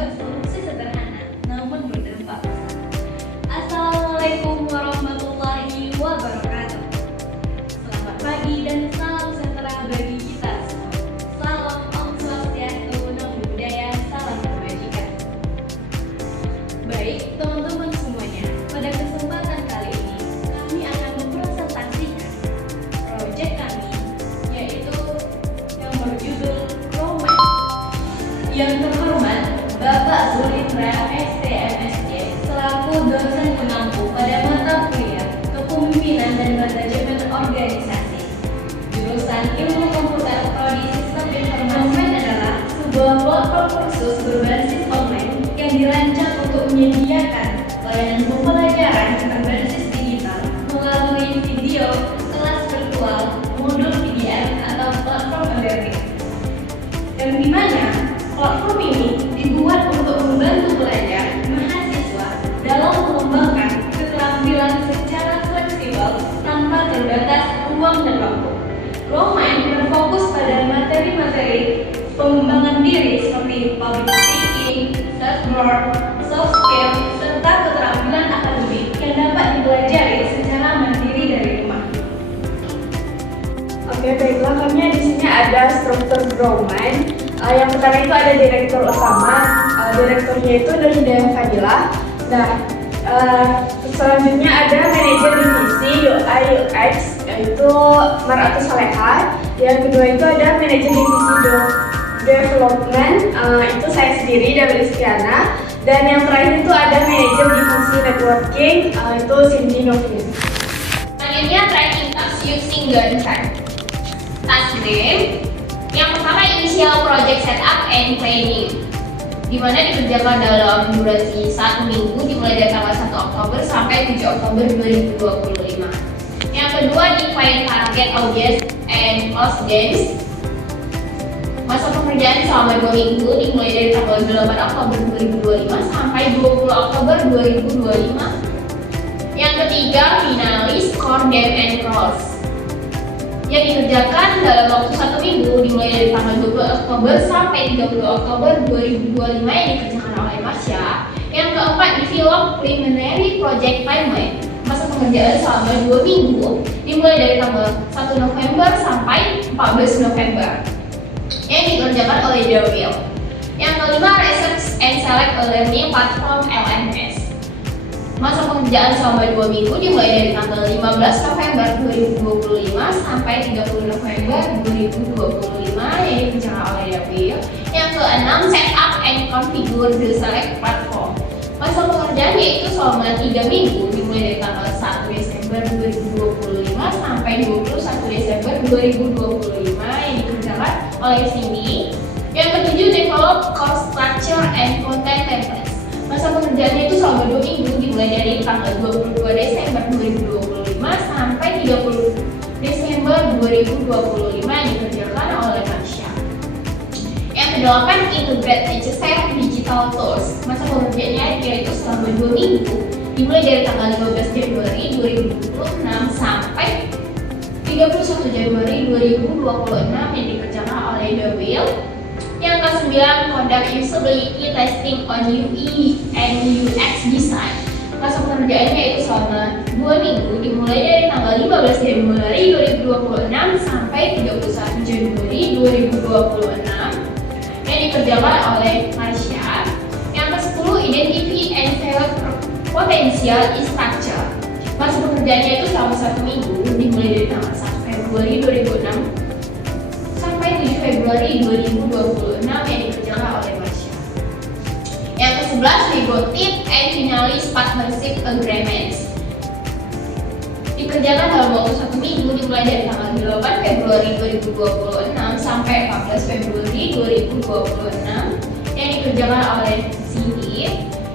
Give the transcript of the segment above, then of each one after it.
membuat solusi sederhana namun berdampak besar. Assalamualaikum warahmatullahi wabarakatuh. Selamat pagi dan salam sejahtera bagi kita semua. Salam Om Swastiastu, Namo Buddhaya, salam kebajikan. Baik teman-teman semuanya, pada kesempatan kali ini kami akan mempresentasikan proyek kami, yaitu yang berjudul Roman. Yang terhormat Bapak Zulindra STMSJ selaku dosen pengampu pada mata kuliah Kepemimpinan dan Manajemen Organisasi, jurusan Ilmu Komputer Prodi Sistem Informasi, adalah sebuah platform kursus berbasis online yang dirancang untuk menyediakan layanan pembelajaran berbasis digital melalui video, kelas virtual, modul PDF atau platform e-learning. Dan di mana platform ini dibuat untuk membantu belajar mahasiswa dalam mengembangkan keterampilan secara fleksibel tanpa terbatas ruang dan waktu. Roman berfokus pada materi-materi pengembangan diri seperti public speaking, self-growth, soft skill, serta keterampilan akademik yang dapat dipelajari secara mandiri dari rumah. Oke, baiklah, kami di sini ada struktur Roman. Yang pertama itu ada direktur utama. Direkturnya itu adalah Hidayah Fadilah. Nah, selanjutnya ada manajer divisi UI UX, yaitu Maratu Saleha. Yang kedua itu ada manajer divisi development, itu saya sendiri, Dewi Rizkyana. Dan yang terakhir itu ada manajer divisi networking, itu Cindy Novin. Selanjutnya training task using Gantt chart. Task name yang pertama, initial project setup and training, di mana dikerjakan dalam durasi 1 minggu dimulai dari tanggal 1 Oktober sampai 7 Oktober 2025. Yang kedua, define target audience and audience. Masa pekerjaan selama 2 minggu dimulai dari tanggal 8 Oktober 2025 sampai 20 Oktober 2025. Yang ketiga, finalis core dem and roles, yang dikerjakan dalam waktu 1 minggu dimulai dari tanggal 20 Oktober sampai 30 Oktober 2025 yang dikerjakan oleh Marsha. Yang keempat, develop preliminary project timeline. Masa pengerjaan selama 2 minggu dimulai dari tanggal 1 November sampai 14 November yang dikerjakan oleh Dawil. Yang kelima, research and select a learning platform LMS. Masa pengerjaan selama 2 minggu dimulai dari tanggal 15 November 2025 sampai 30 November 2025 yang dikerjakan oleh Dapil. Yang keenam, set up and configure the select platform. Masa pengerjaan yaitu selama 3 minggu dimulai dari tanggal 1 Desember 2025 sampai 21 Desember 2025 yang dikerjakan oleh Cindy. Yang ketujuh, develop course structure and content templates. Masa pengerjaannya itu selama 2 minggu dimulai dari tanggal 22 Desember 2025 sampai 30 Desember 2025 yang dikerjakan oleh Marsha. Yang kedelapan, integrate HSR digital tools. Masa pengerjaannya yaitu selama 2 minggu dimulai dari tanggal 15 Januari 2026 sampai 31 Januari 2026 yang dikerjakan oleh Dawil. Yang ke-9, conduct usability testing on UI and UX design. Masa pengerjaannya itu selama 2 minggu dimulai dari tanggal 15 Januari 2026 sampai 31 Januari 2026 yang dikerjakan oleh Marsha. Yang ke-10, identify and select potential instructor. Masa pekerjaannya itu selama 1 minggu dimulai dari tanggal 1 Februari 2006 sampai 7 Februari 2026 yang dikerjakan oleh Marsha. Yang ke-11, negotiate and finalize partnership agreements. Dikerjakan dalam waktu 1 minggu dimulai dari tanggal 8 Februari 2026 sampai 14 Februari 2026 yang dikerjakan oleh Cindy.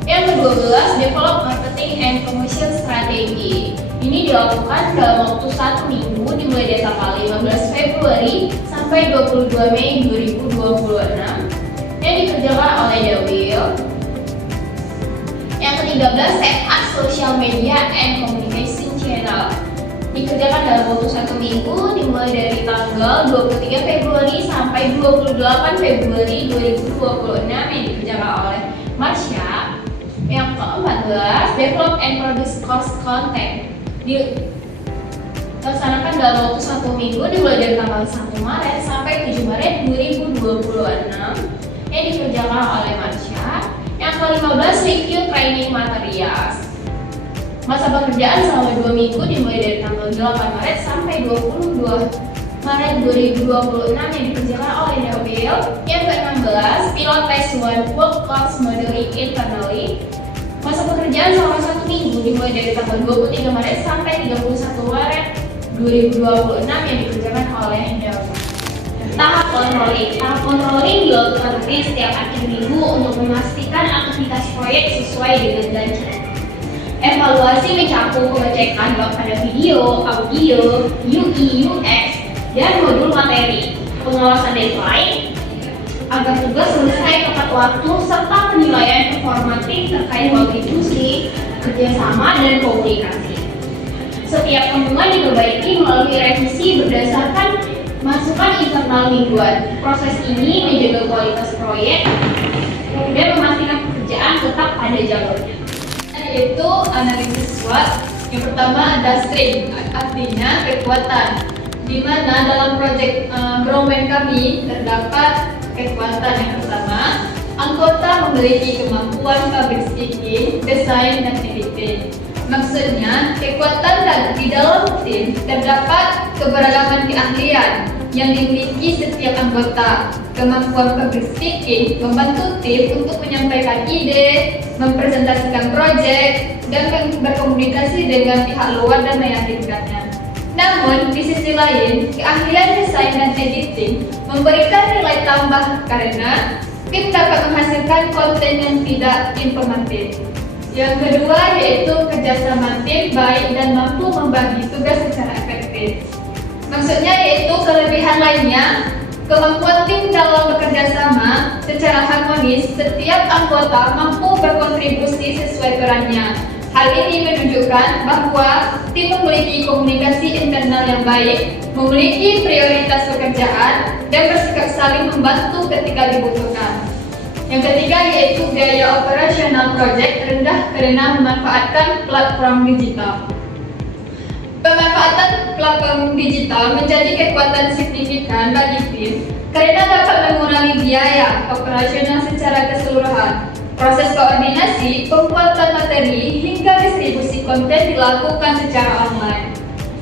Yang ke-12, develop marketing and commercial strategy. Ini dilakukan dalam waktu 1 minggu dimulai dari tanggal 15 Februari sampai 22 Mei 2026 yang dikerjakan oleh Dawil. Yang ke-13, set up social media and communication channel. Dikerjakan dalam waktu 1 minggu dimulai dari tanggal 23 Februari sampai 28 Februari 2026 yang dikerjakan oleh Marsha. Yang ke-14, develop and produce course content. Dilaksanakan dalam waktu 1 minggu dimulai dari tanggal 1 Maret sampai 7 Maret 2026 yang dikerjakan oleh Marsha. Yang ke-15, review training materials. Masa pekerjaan selama 2 minggu dimulai dari tanggal 8 Maret sampai 22 Maret 2026 yang dikerjakan oleh Nabil. Yang ke-16, pilot test one world-class modeling internally. Masa pekerjaan selama 1 minggu dimulai dari tanggal 23 Maret sampai 31 Maret 2026 yang dikerjakan oleh Nabil. Tahap controlling. Tahap controlling dilakukan rutin setiap akhir minggu untuk memastikan aktivitas proyek sesuai dengan janji. Evaluasi mencakup pengecekan bab pada video, audio, UI, UX, dan modul materi, pengawasan deadline agar tugas selesai tepat waktu, serta penilaian performa tim terkait kontribusi, kerjasama, dan komunikasi. Setiap temuan diperbaiki melalui revisi berdasarkan masukan internal mingguan. Proses ini menjaga kualitas proyek dan memastikan pekerjaan tetap pada jalurnya. Yaitu analisis SWOT. Yang pertama ada strength, artinya kekuatan, di mana dalam proyek Growman kami terdapat kekuatan. Yang pertama, anggota memiliki kemampuan public speaking, desain, dan editing. Maksudnya, kekuatan di dalam tim terdapat keberagaman keahlian yang dimiliki setiap anggota. Kemampuan public speaking membantu tim untuk menyampaikan ide, mempresentasikan proyek, dan berkomunikasi dengan pihak luar dan meyakinkannya. Namun, di sisi lain, keahlian desain dan editing memberikan nilai tambah karena tim dapat menghasilkan konten yang tidak informatif. Yang kedua yaitu kerjasama tim baik dan mampu membagi tugas secara efektif. Maksudnya yaitu kelebihan lainnya, kemampuan tim dalam bekerja sama secara harmonis, setiap anggota mampu berkontribusi sesuai perannya. Hal ini menunjukkan bahwa tim memiliki komunikasi internal yang baik, memiliki prioritas pekerjaan, dan bersikap saling membantu ketika dibutuhkan. Yang ketiga yaitu biaya operasional proyek rendah karena memanfaatkan platform digital. Pemanfaatan platform digital menjadi kekuatan signifikan bagi tim karena dapat mengurangi biaya operasional secara keseluruhan. Proses koordinasi, pembuatan materi, hingga distribusi konten dilakukan secara online.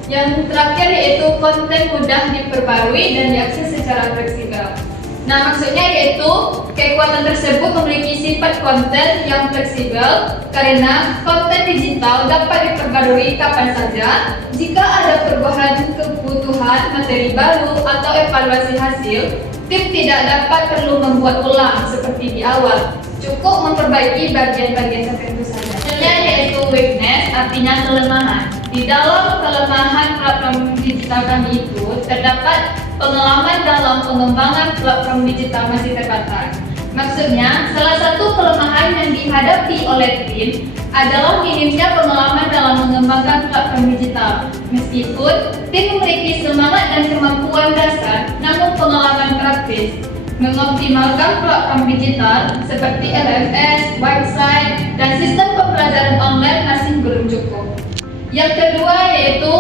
Yang terakhir yaitu konten mudah diperbarui dan diakses secara fleksibel. Nah, maksudnya yaitu kekuatan tersebut memiliki sifat konten yang fleksibel karena konten digital dapat diperbarui kapan saja. Jika ada perubahan kebutuhan materi baru atau evaluasi hasil, tim tidak dapat perlu membuat ulang seperti di awal. Cukup memperbaiki bagian-bagian tertentu saja. Selanjutnya yaitu weakness, artinya kelemahan. Di dalam kelemahan platform digital kami itu terdapat pengalaman dalam pengembangan platform digital masih terbatas. Maksudnya, salah satu kelemahan yang dihadapi oleh tim adalah minimnya pengalaman dalam mengembangkan platform digital. Meskipun tim memiliki semangat dan kemampuan dasar, namun pengalaman praktis mengoptimalkan platform digital seperti LMS, website, dan sistem pembelajaran online masih belum cukup. Yang kedua yaitu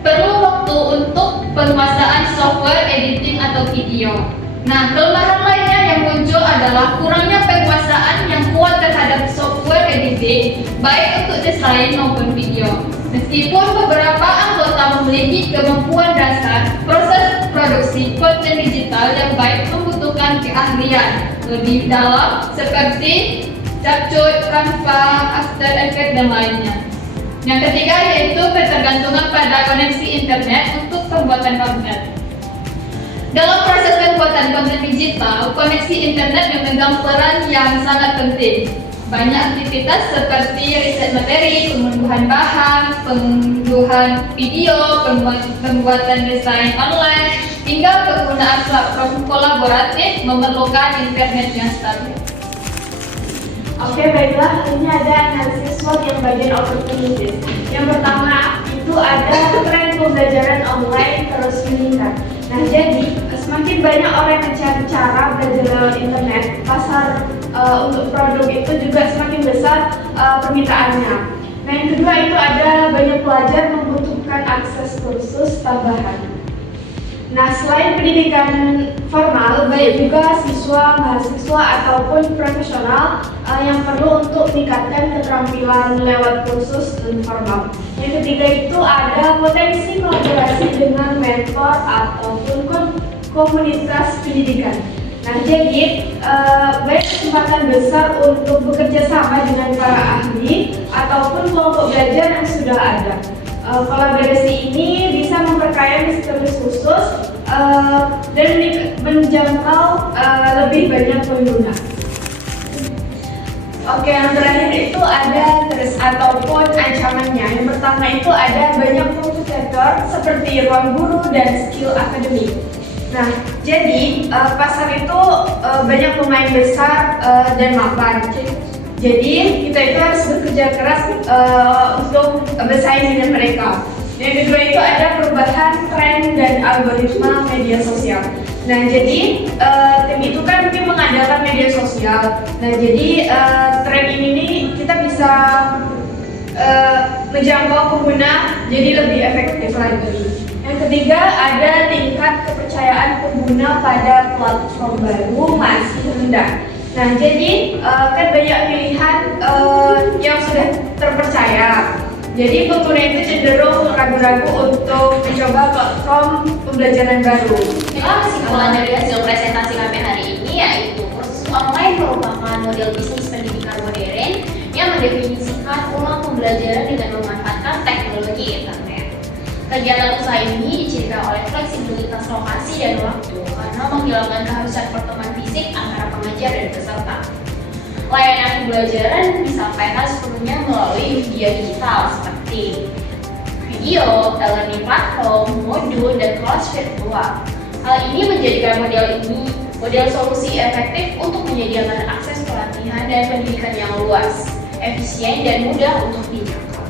perlu waktu untuk penguasaan software editing atau video. Nah, kelemahan lainnya yang muncul adalah kurangnya penguasaan yang kuat terhadap software editing, baik untuk desain maupun video. Meskipun beberapa anggota memiliki kemampuan dasar, proses produksi konten digital yang baik membutuhkan keahlian lebih dalam seperti Capcut, Canva, After Effects, dan lainnya. Yang ketiga yaitu ketergantungan pada koneksi internet untuk pembuatan konten. Dalam proses pembuatan konten digital, koneksi internet memegang peran yang sangat penting. Banyak aktivitas seperti riset materi, pengunduhan bahan, pengunduhan video, pembuatan desain online, hingga penggunaan platform kolaboratif memerlukan internet yang stabil. Oke, baiklah, ini ada analisis SWOT yang bagian opportunities. Yang pertama itu ada tren pembelajaran online terus meningkat. Nah, jadi semakin banyak orang yang mencari cara belajar lewat internet, pasar untuk produk itu juga semakin besar permintaannya. Nah, yang kedua itu ada banyak pelajar membutuhkan akses kursus tambahan. Nah, selain pendidikan formal, banyak juga siswa, mahasiswa ataupun profesional yang perlu untuk meningkatkan keterampilan lewat kursus informal. Yang ketiga itu ada potensi kolaborasi dengan mentor ataupun komunitas pendidikan. Nah, jadi banyak kesempatan besar untuk bekerja sama dengan para ahli ataupun kelompok belajar yang sudah ada. Kolaborasi ini bisa memperkaya misteri khusus dan menjangkau lebih banyak pengguna. Oke, yang terakhir itu ada threats ataupun ancamannya. Yang pertama itu ada banyak kompetitor seperti ruang guru dan skill academy. Nah, jadi pasar itu banyak pemain besar dan mapan. Jadi kita itu harus bekerja keras untuk bersaing dengan mereka. Yang kedua itu ada perubahan tren dan algoritma media sosial. Nah, jadi tim itu kan mungkin mengandalkan media sosial. Nah, jadi tren ini nih kita bisa menjangkau pengguna jadi lebih efektif lagi. Yang ketiga ada tingkat kepercayaan pengguna pada platform baru masih rendah. Nah, jadi kan banyak pilihan yang sudah terpercaya. Jadi pengguna itu cenderung ragu-ragu untuk mencoba platform pembelajaran baru. Kesimpulan dari hasil presentasi kami hari ini yaitu kursus online merupakan model bisnis pendidikan modern yang mendefinisikan ulang pembelajaran dengan memanfaatkan teknologi internet. Kegiatan usaha ini dicirikan oleh fleksibilitas lokasi dan waktu karena menghilangkan keharusan pertemuan fisik antara pengajar dan peserta. Layanan pembelajaran disampaikan sepenuhnya melalui media digital seperti video, e-learning platform, modul, dan kelas virtual. Hal ini menjadikan model solusi efektif untuk menyediakan akses pelatihan dan pendidikan yang luas, efisien, dan mudah untuk dijangkau.